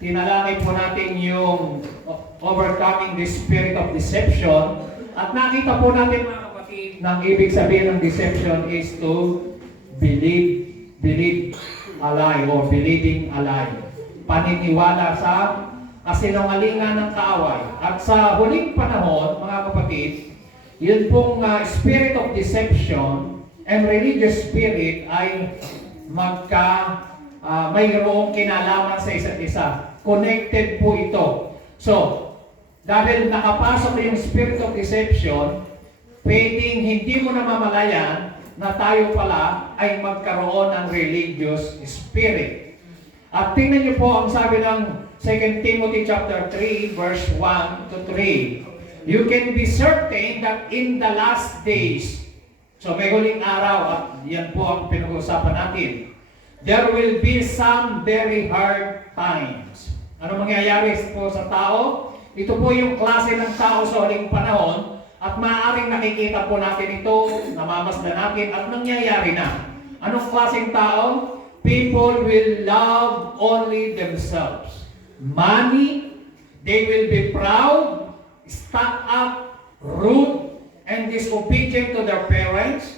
tinalangin po natin yung overcoming the spirit of deception. At nakita po natin mga kapatid, na ibig sabihin ng deception is to believe a lie or believing a lie. Paniniwala sa kasinungalingan ng kaaway. At sa huling panahon, mga kapatid, yun pong spirit of deception and religious spirit ay mayroong kinalaman sa isa't isa. Connected po ito. So, dahil nakapasok yung spirit of deception, pwedeng hindi mo namamalayan na tayo pala ay magkaroon ng religious spirit. At tingnan niyo po ang sabi ng 2 Timothy chapter 3 verse 1 to 3. You can be certain that in the last days, so may huling araw at yan po ang pinag-uusapan natin, there will be some very hard times. Ano mangyayari po sa tao? Ito po yung klase ng tao sa huling panahon at maaaring nakikita po natin ito, namamasdan natin at nangyayari na. Anong klaseng tao? People will love only themselves. Money, they will be proud, stuck up, rude, and disobedient to their parents.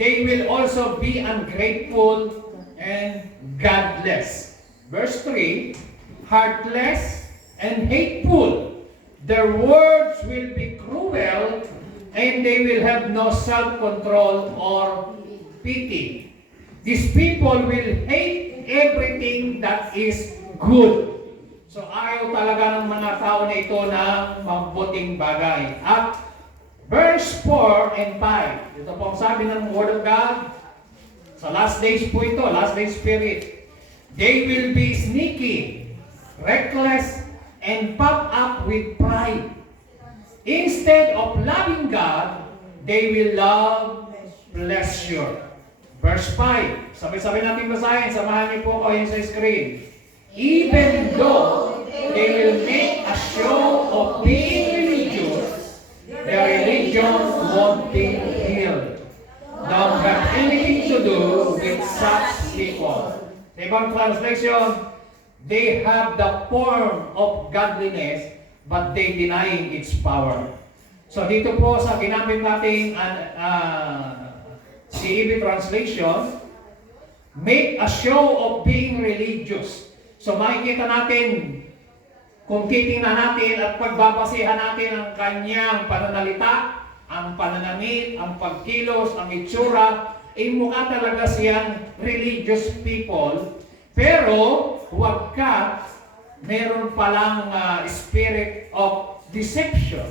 They will also be ungrateful and godless. Verse 3, heartless and hateful. Their words will be cruel, and they will have no self-control or pity. These people will hate everything that is good. So ayaw talaga ng mga tao na ito ng mabuting bagay. At verse 4 and 5, ito po ang sabi ng Word of God, sa last days po ito, last days spirit. They will be sneaky, reckless, and puffed up with pride. Instead of loving God, they will love pleasure. Verse 5, sabay-sabay natin basahin, samahan niyo po kayo sa screen. Even though they will make a show of being religious, their religion won't be healed. Don't have anything to do with such people. Sa ibang translation, they have the form of godliness, but they denying its power. So dito po sa ginamit nating CEV translation, make a show of being religious. So makikita natin, kung titingnan natin at pagbabasihan natin ang kanyang pananalita, ang pananamit, ang pagkilos, ang itsura, mukha talaga siyang religious people. Pero huwag ka, meron palang spirit of deception.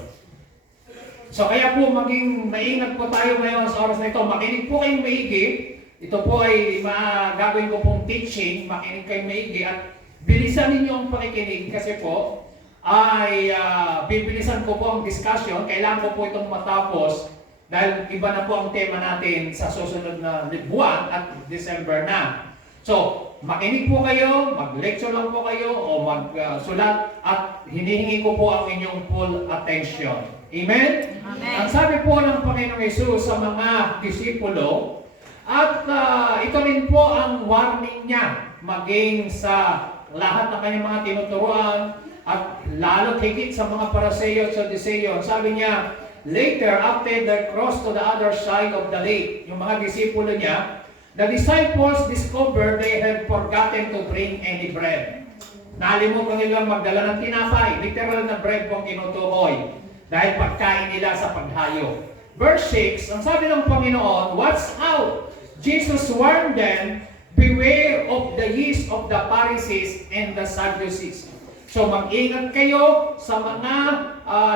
So kaya po maging maingat po tayo ngayon sa oras na ito. Makinig po kayong maigi. Ito po ay gagawin ko pong teaching. Makinig kayong maigi at bilisan ninyo ang pakikinig kasi po ay bibilisan ko po ang discussion. Kailangan ko po itong matapos dahil iba na po ang tema natin sa susunod na buwan at December na. So, makinig po kayo, mag-lecture lang po kayo o magsulat at hinihingi ko po ang inyong full attention. Amen? Amen. Ang sabi po ng Panginoong Hesus sa mga disipulo, at ito rin po ang warning niya maging sa lahat ng kanyang mga tinuturuan at lalo't higit sa mga Pariseo at Sadduceo. Sabi niya, later, after they crossed to the other side of the lake, yung mga disipulo niya, the disciples discovered they had forgotten to bring any bread. Nalimutan nilang magdala ng tinapay, literal na bread pong tinutukoy, dahil pagkain nila sa paghayo. Verse 6, ang sabi ng Panginoon, watch out! Jesus warned them, beware of the yeast of the Pharisees and the Sadducees. So mag-ingat kayo sa mga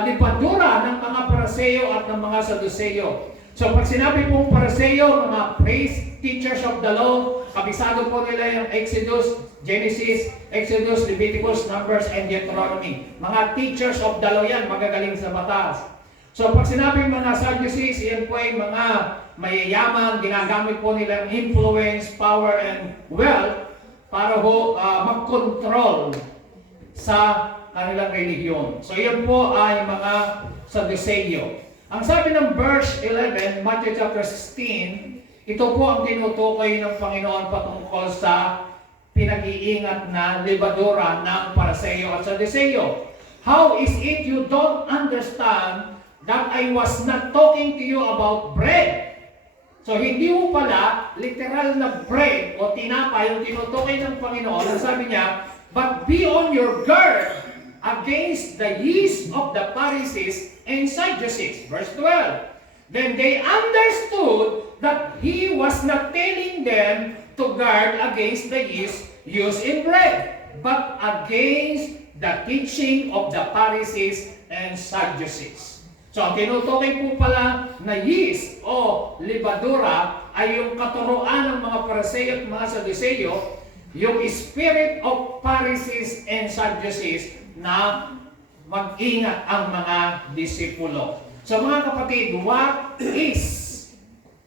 lipadura ng mga Pariseo at ng mga Sadduceo. So pag sinabi pong Pariseo, mga priests, teachers of the law, kabisado po nila yung Exodus, Genesis, Exodus, Leviticus, Numbers, and Deuteronomy. Mga teachers of the law yan, magagaling sa batas. So pag sinabi mga Sadducees, yan po ay mga mayayaman, ginagamit po nila yung influence, power, and wealth para ho mag-control sa kanilang relihiyon. So yan po ay mga Sadduceo. Ang sabi ng verse 11, Matthew chapter 16, ito po ang tinutukoy ng Panginoon patungkol sa pinag-iingat na libadura ng Pariseo at Saduseo. How is it you don't understand that I was not talking to you about bread? So hindi mo pala literal na bread o tinapay yung tinutukoy ng Panginoon. Ang sabi niya, but be on your guard against the yeast of the Pharisees and Sadducees. Verse 12. Then they understood that he was not telling them to guard against the yeast used in bread, but against the teaching of the Pharisees and Sadducees. So, ang tinutukoy po pala na yeast o libadura ay yung katuruan ng mga Pariseo at mga Saduseo, yung spirit of Pharisees and Sadducees na mag-ingat ang mga disipulo. So, mga kapatid, what is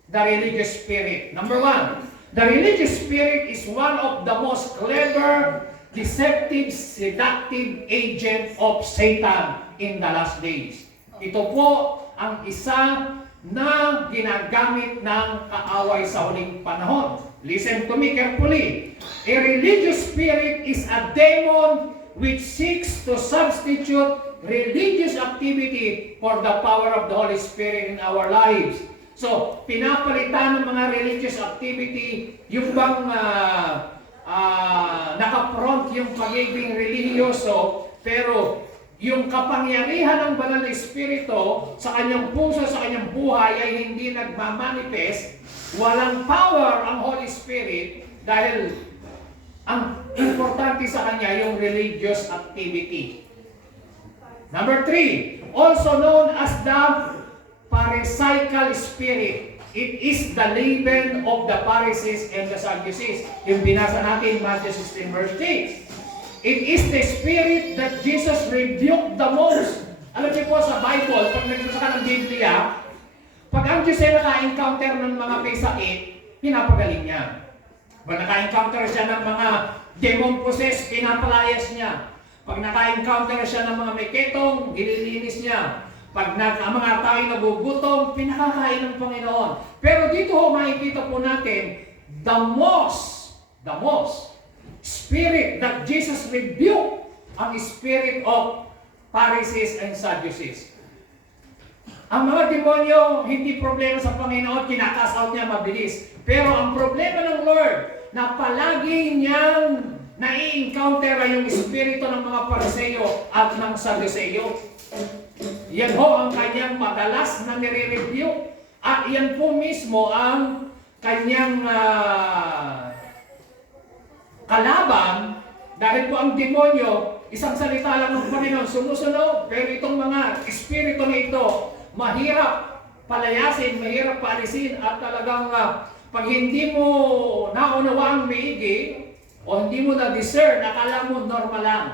the religious spirit? Number one, the religious spirit is one of the most clever, deceptive, seductive agent of Satan in the last days. Ito po ang isa na ginagamit ng kaaway sa huling panahon. Listen to me carefully. A religious spirit is a demon which seeks to substitute religious activity for the power of the Holy Spirit in our lives. So, pinapalitan ng mga religious activity yung bang nakapront yung pagiging religyoso, pero yung kapangyarihan ng banal na espiritu sa kanyang puso, sa kanyang buhay ay hindi nagmamanifest. Walang power ang Holy Spirit dahil ang importante sa kanya yung religious activity. Number 3, also known as the Pharisaical spirit. It is the leaven of the Pharisees and the Sadducees. Yung binasa natin, Matthew 16 verse 6. It is the spirit that Jesus rebuked the most. Alam niyo po sa Bible, pag nagsasaka ng Biblia, pag ang Diyos ay naka-encounter ng mga may sakit, pinapagaling niya. Pag naka-encounter siya ng mga demon-possessed, pinapalayas niya. Pag naka-encounter siya ng mga may ketong, gililinis niya. Pag ang mga tao'y nagugutom, pinakakain ng Panginoon. Pero dito ho, makikita po natin, the most spirit that Jesus rebuked ang spirit of Pharisees and Sadducees. Ang mga demonyo, hindi problema sa Panginoon, kinakast out niya mabilis. Pero ang problema ng Lord, na palagi niyang nai-encounter yung espiritu ng mga Pariseo at ng Sadduceo. Yan ho ang kanyang madalas na nire-review. At yan po mismo ang kanyang kalaban, dahil po ang demonyo, isang salita lang ng Panginoon, sumusunod. Pero itong mga espiritu na ito, mahirap palayasin, mahirap paalisin, at talagang pag hindi mo naunawang maigi, o hindi mo na-discern, akala mo normal lang.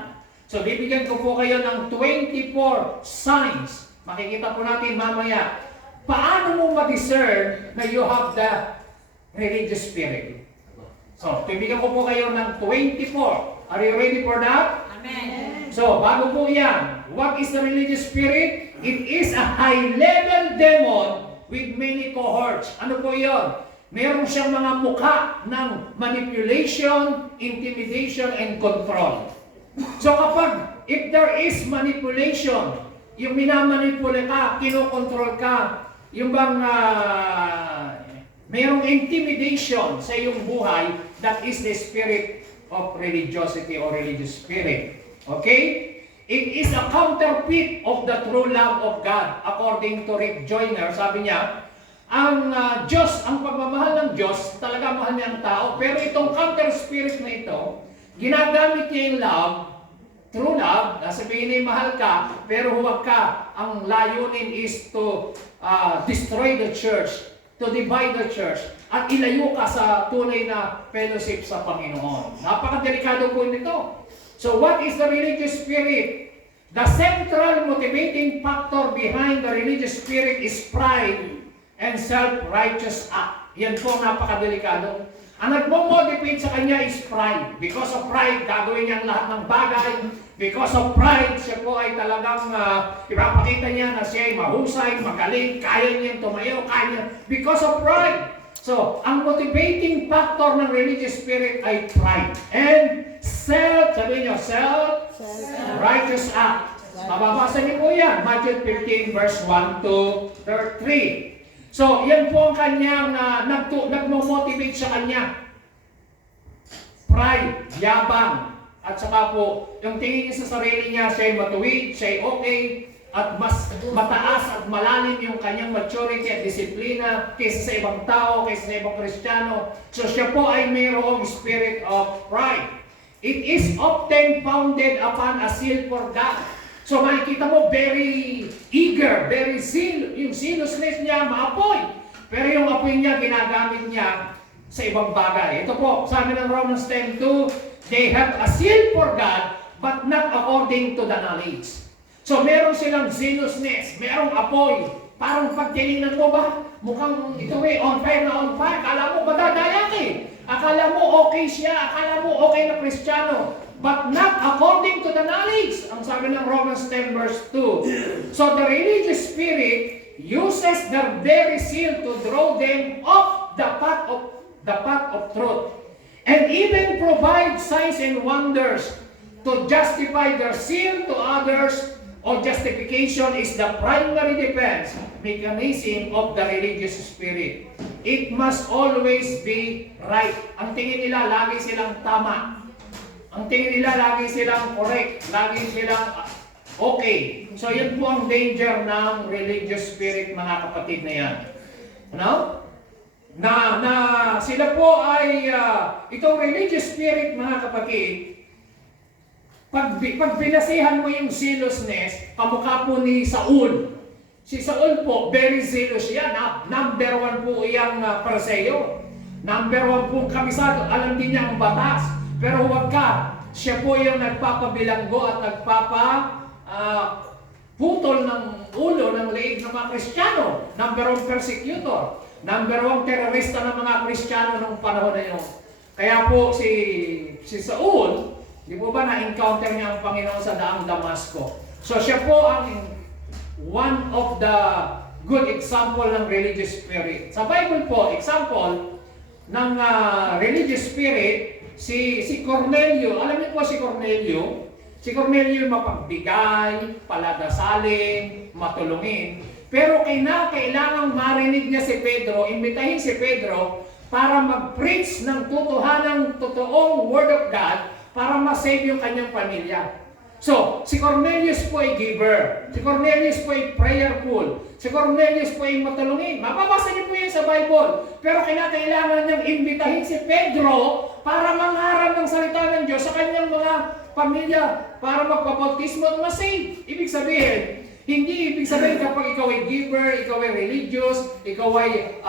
So, bibigyan ko po kayo ng 24 signs. Makikita po natin mamaya. Paano mo ma-discern na you have the religious spirit? So, bibigyan ko po kayo ng 24. Are you ready for that? Amen. So, bago po yan, what is the religious spirit? It is a high-level demon with many cohorts. Ano po yun? Meron siyang mga mukha ng manipulation, intimidation, and control. So kapag, if there is manipulation, yung minamanipula ka, kinokontrol ka, yung bang merong intimidation sa iyong buhay, that is the spirit of religiosity or religious spirit. Okay? It is a counterfeit of the true love of God. According to Rick Joyner, sabi niya, ang Diyos, ang pagmamahal ng Diyos, talaga mahal niya ang tao, pero itong counter spirit na ito, ginagamit niya yung love, true love, sabihin niya mahal ka, pero huwag ka. Ang layunin is to destroy the church, to divide the church, at ilayo ka sa tunay na fellowship sa Panginoon. Napakadelikado po nito. So what is the religious spirit? The central motivating factor behind the religious spirit is pride and self-righteous act. Yan po ang napakadelikado. Ang nagmo-motivate sa kanya is pride. Because of pride, gagawin niya ang lahat ng bagay. Because of pride, siya po ay talagang ipapakita niya na siya ay mahusay, magaling, kaya niyang tumayo, kaya niya. Because of pride. So, ang motivating factor ng religious spirit ay pride and sabihin nyo, self-righteous act. Mababasa niyo po yan, Matthew 15 verse 1 to 3. So, yan po ang kanyang nagmo-motivate sa kanya. Pride, yabang, at saka po, yung tingin niya sa sarili niya, siya'y matuwid, siya'y okay, at mas mataas at malalim yung kanyang maturity at disiplina kaysa sa ibang tao, kaysa sa ibang Kristiyano. So siya po ay mayroong spirit of pride. It is often founded upon a zeal for God. So makikita mo, very eager, very yung zealousness niya, maapoy. Pero yung apoy niya, ginagamit niya sa ibang bagay. Ito po, sabi ng Romans 10:2, they have a zeal for God, but not according to the knowledge. So meron silang zealousness, merong apoy. Parang pag tinignan mo ba, mukhang ito on fire na on fire. Akala mo madadayak eh. Akala mo okay siya, akala mo okay na Kristiyano. But not according to the knowledge. Ang sabi ng Romans 10 verse 2. So the religious spirit uses their very zeal to draw them off the path of truth. And even provide signs and wonders to justify their sin to others. Or justification is the primary defense mechanism of the religious spirit. It must always be right. Ang tingin nila, lagi silang tama. Ang tingin nila, lagi silang correct. Lagi silang okay. So yun po ang danger ng religious spirit, mga kapatid na yan. Ano? Na sila po ay, itong religious spirit, mga kapatid, pag binasihan mo yung zealousness, kamukha po ni Saul. Si Saul po, very zealous yan. Number 1 po iyang Pariseo. Number 1 po kabisado. Alam din niya ang batas. Pero huwag ka. Siya po yung nagpapabilanggo at putol ng ulo ng leeg ng mga Kristiyano. Number 1 persecutor. Number 1 terorista ng mga Kristiyano noong panahon na yun. Kaya po si Saul, di po ba na-encounter niya ang Panginoon sa daang Damasco? So siya po ang one of the good example ng religious spirit. Sa Bible po, example ng religious spirit, si Cornelio. Alam niyo po si Cornelio? Si Cornelio mapagbigay, paladasalin, matulungin. Pero kailangang marinig niya si Pedro, imbitahin si Pedro para mag-preach ng totoong Word of God para ma-save yung kanyang pamilya. So, si Cornelius po ay giver. Si Cornelius po ay prayerful. Si Cornelius po ay matulungin. Mababasa niyo po yan sa Bible. Pero kinakailangan niyang imbitahin si Pedro para mangharap ng salita ng Diyos sa kanyang mga pamilya para magpabautismo at ma-save. Ibig sabihin, hindi ibig sabihin kapag ikaw ay giver, ikaw ay religious, ikaw ay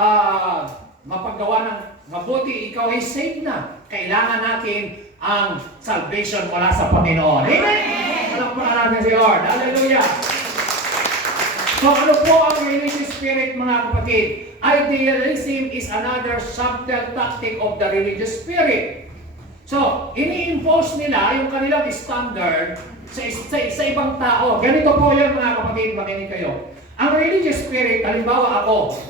mapaggawa ng mabuti, ikaw ay saved na. Kailangan natin ang salvation mula sa Panginoon. Amen! Alam po natin si Lord. Hallelujah! So ano po ang religious spirit, mga kapatid? Idealism is another subtle tactic of the religious spirit. So, ini-impose nila yung kanilang standard sa ibang tao. Ganito po yan, mga kapatid, makinig kayo. Ang religious spirit, halimbawa ako,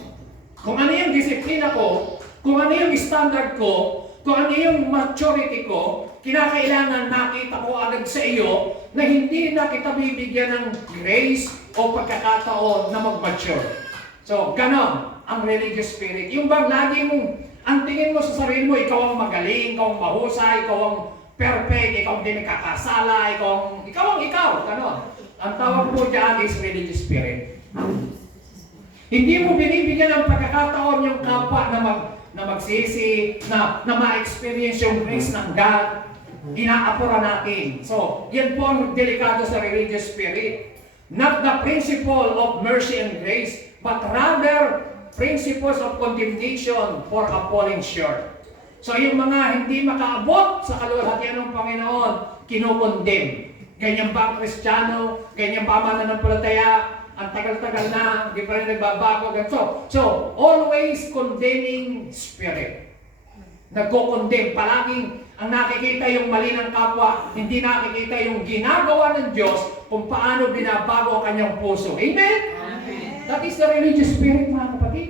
kung ano yung disiplina ko, kung ano yung standard ko, kung ano yung maturity ko, kinakailangan nakita ko agad sa iyo na hindi na kita bibigyan ng grace o pagkakataon na mag-mature. So, ganon ang religious spirit. Yung bang lagi mong, ang tingin mo sa sarili mo, ikaw ang magaling, ikaw ang mahusay, ikaw ang perfect, ikaw ang di nakakasala, ikaw ang ganon. Ang tawag po dyan is religious spirit. Hindi mo binibigyan ng pagkakataon yung kapwa na magsisi, na ma-experience yung grace ng God, inaapura natin. So, yan po ang delikado sa religious spirit. Not the principle of mercy and grace, but rather principles of condemnation for a falling short. So, yung mga hindi makaabot sa kaluwalhatian ng Panginoon, kinukondem. Ganyan ba ang Kristiyano? Ganyan ba ang mananampalataya? Ang tagal-tagal na, hindi pa rin nagbabago. So, always condemning spirit. Nagko-condemn. Palaging ang nakikita yung mali ng kapwa, hindi nakikita yung ginagawa ng Diyos kung paano binabago ang kanyang puso. Amen? Amen. That is the religious spirit, mga kapatid.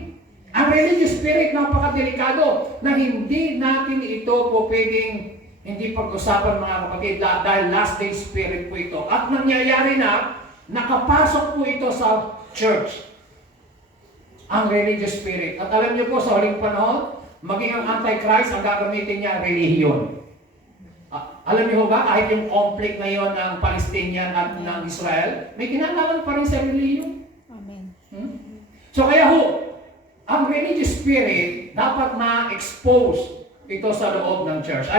Ang religious spirit, napakadelikado na hindi natin ito po pwedeng hindi pag-usapan mga kapatid dahil last day spirit po ito. At nangyayari na, nakapasok po ito sa church. Ang religious spirit. At alam niyo po sa huling panahon, maging ang Antichrist, ang gagamitin niya, relihiyon. Alam niyo ba, kahit yung conflict ngayon ng Palestinian at ng Israel, may kinalaman pa rin sa relihiyon. Amen. So kaya ang religious spirit dapat ma-expose ito sa loob ng church.